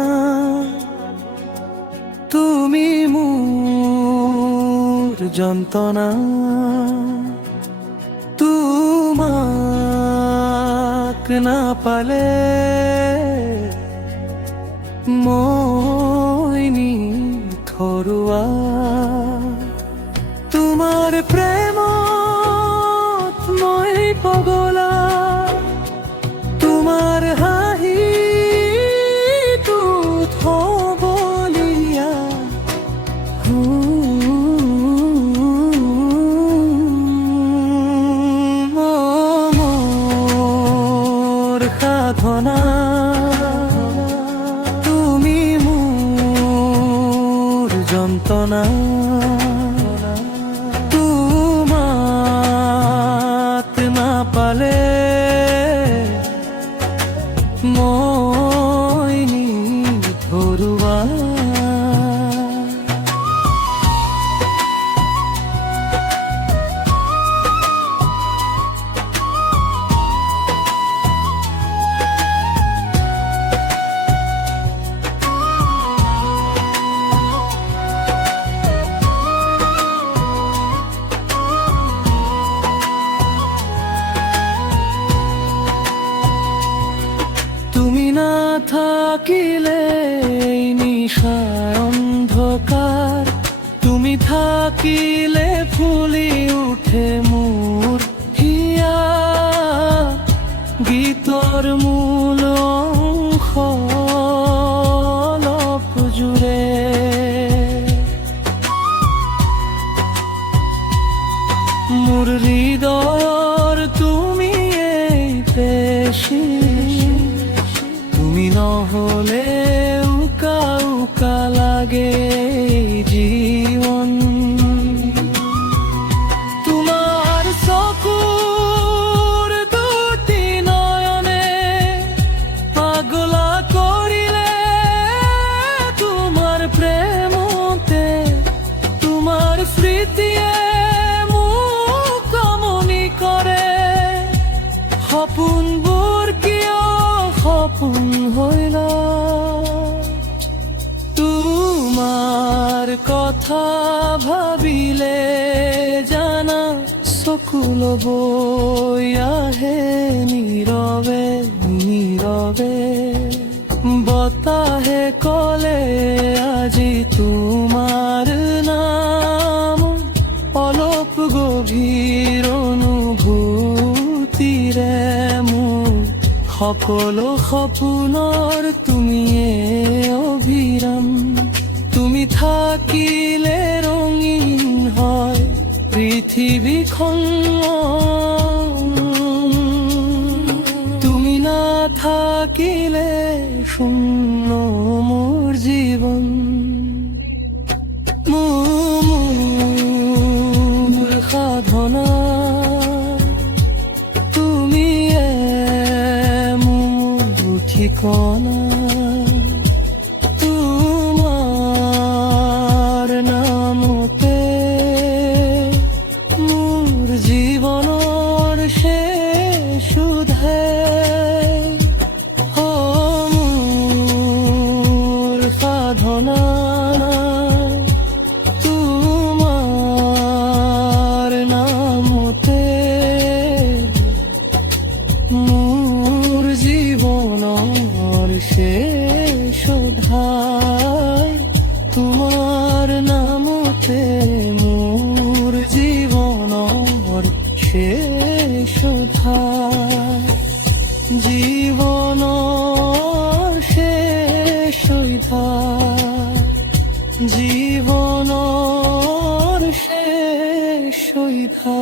সাধনা, তুমি মোর যন্ত্রণা। তোমাক না পালে মই নিথৰুৱা। তোমাৰ প্ৰেমত মই পগলা, তোমাৰ হাঁহিটোত হ'বলীয়া। মোৰ সাধনা, তুমি মোৰ যন্ত্ৰণা। তোমাত নাপালে মই নিথৰুৱা। তুমি না থাকিলে নিশার অন্ধকার, তুমি থাকিলে ফুলি উঠে মোর হিয়া। গীতৰ মূল অংশ অলপ জুৰে, মোৰ হৃদয়ৰ তুমি এই পেশী। তুমি নহলে উকা উকা লাগে জীৱন। তোমাৰ চকুৰ দুটি নয়নে পাগলা কৰিলে তোমাৰ প্ৰেমতে। তোমাৰ স্মৃতিয়ে মোক আমনি কৰে, সপোনবোৰ কিয় সপোন হইল। তোমাৰ কথা ভাবিলে জানা চকুল বৈ আহে নীৰৱে নীৰৱে। বতাহে কলে আজি তোমাৰ নাম, অলপ গভীৰ অনুভূতিৰে মোৰ সকলো সপোনৰ তুমিয়ে অভিৰাম। তুমি থাকিলে ৰঙীন হয় পৃথিৱীখন, তুমি নাথাকিলে শূন্য মোৰ জীৱন। মোৰ সাধনা, ঠিকনা। তোমাৰ নামতে মোৰ জীৱনৰ শেষ উধাই। মোৰ সাধনা, তোমাৰ নামতে মোৰ জীৱনৰ শেষ অধ্যায়। তোমাৰ নামতে মোৰ জীৱনৰ শেষ অধ্যায়। জীৱনৰ শেষ অধ্যায়, জীৱনৰ শেষ অধ্যায়।